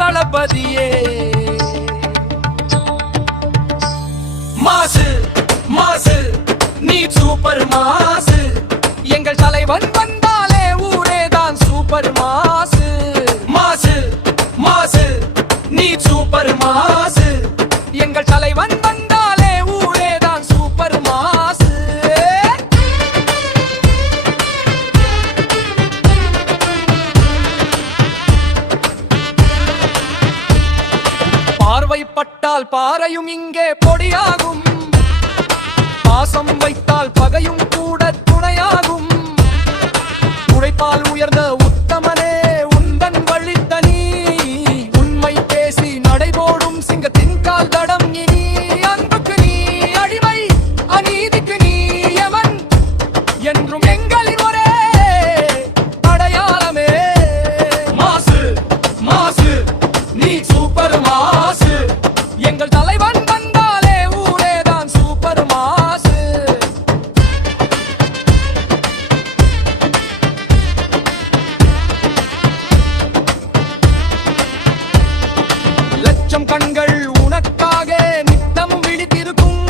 தளபதியே. மாசு மாசு நீ சூப்பர் மாசு, எங்கள் தலைவன் வந்தாலே ஊரேதான் சூப்பர் மாசு. மாசு மாசு நீ சூப்பர் மாசு, எங்கள் தலைவன் வந்தாலே ஊரேதான் சூப்பர் மாசு. பார்வைப்பட்டால் பாறையும் இங்கே பொடியாகும், பாசம் வைத்தால் பகையும் கூட துணையாகும். உழைப்பால் உயர்ந்த உத்தமனே உந்தன் வழித்தனி, உண்மை பேசி நடைபோடும் சிங்கத்தின் கால் தடம் இனி. அன்புக்கு நீ அடிமை, அநீதிக்கு நீ எவன், என்றும் எங்களின் ஒரே அடையாளமே. மாசு மாசு நீ சூப்பர் மாசு, எங்கள் தலைவன் வந்தாலே ஊரேதான் சூப்பர் மாசு. லட்சம் கண்கள் உனக்காக நித்தமும் விழித்திருக்கும்,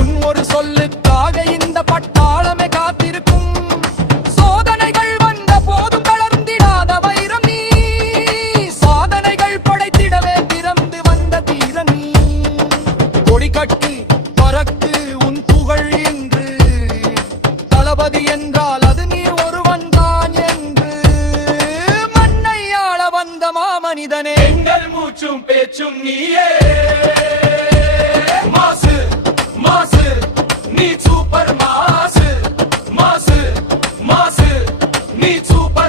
உன் ஒரு சொல்லுக்காக இந்த பட்டாளமே காத்திருக்கும். சோதனைகள் வந்த போதும் தளர்ந்திடாத வைரம் நீ, சாதனைகள் படைத்திடவே பிறந்து வந்த தீரன் நீ. கொடி கட்டி பறக்கு உன் புகழ் என்று, தளபதி என்றால் அது நீ ஒருவன் தான் என்று. மண்ணை ஆள வந்த மாமனிதனே, எங்கள் மூச்சும் பேச்சும் நீயே. மாசு மாசு நீ சூப்பர் மாசு, மாசு மாசு நீ சூப்பர்